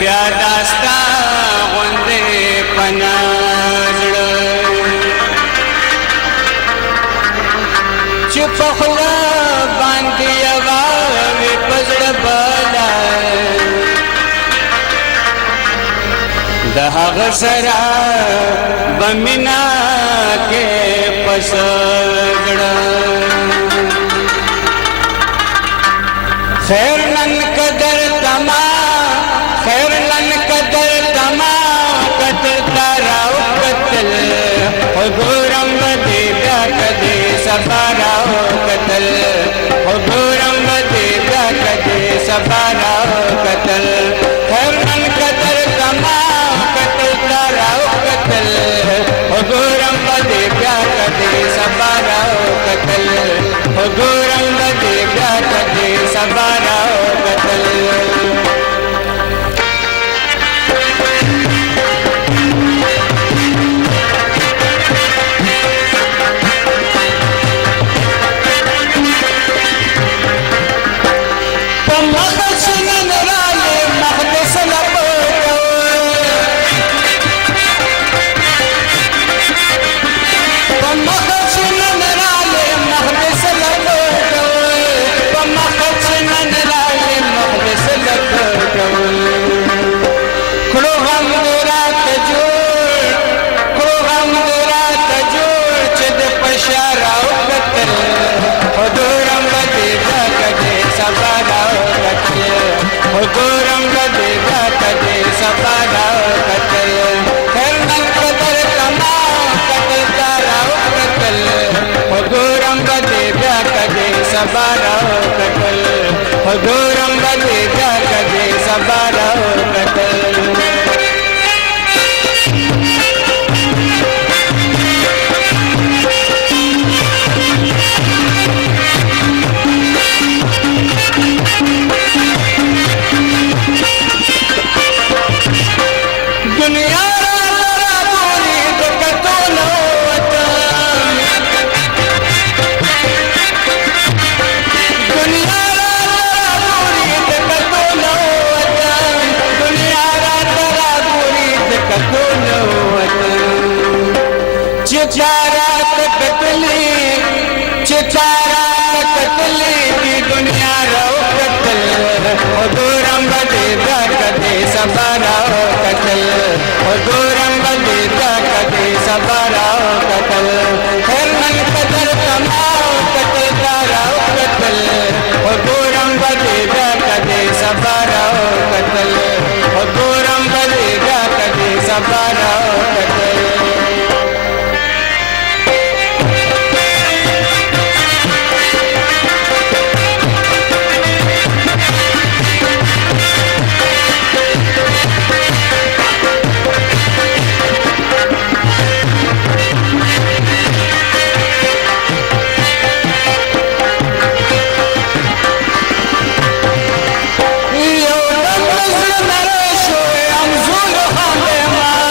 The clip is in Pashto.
بیا داستا غوندې پنازړه چې په خوله باندې یوه وي په زړه بله د هغه سره به مینه کې په سګړه خیر نن قدر تما خیر نن قدر تما قدر تارا او قتل حضورم بدی بیا کدی سفارا او قتل حضورم بدی بیا کدی سفارا او قتل خیر نن قدر تما قدر تارا او قتل حضورم بدی بیا کدی سفارا او قتل حضورم بدی بیا کدی سفارا او قتل حضورم بدی بیا کدی سفارا او قتل خیر نن قدر تما قتل تارا او قتل حضورم بدی بیا کدی سفارا او قتل حضورم بدی بیا کدی سفارا او قتل دنیا را بولی دکتونو وطن دنیا را بولی دکتونو وطن دنیا را بولی دکتونو وطن چچارا تکتلی چچارا تکتلی دی دنیا را قتل حضورم بدی بیا کدی سفارا او قتل حضورم بدی بیا کدی سفارا او قتل خیر نن قدر تما قتل تارا او قتل حضورم بدی بیا کدی سفارا او قتل حضورم بدی بیا کدی سفارا او قتل یو دم زړه نری شو انځور هم ما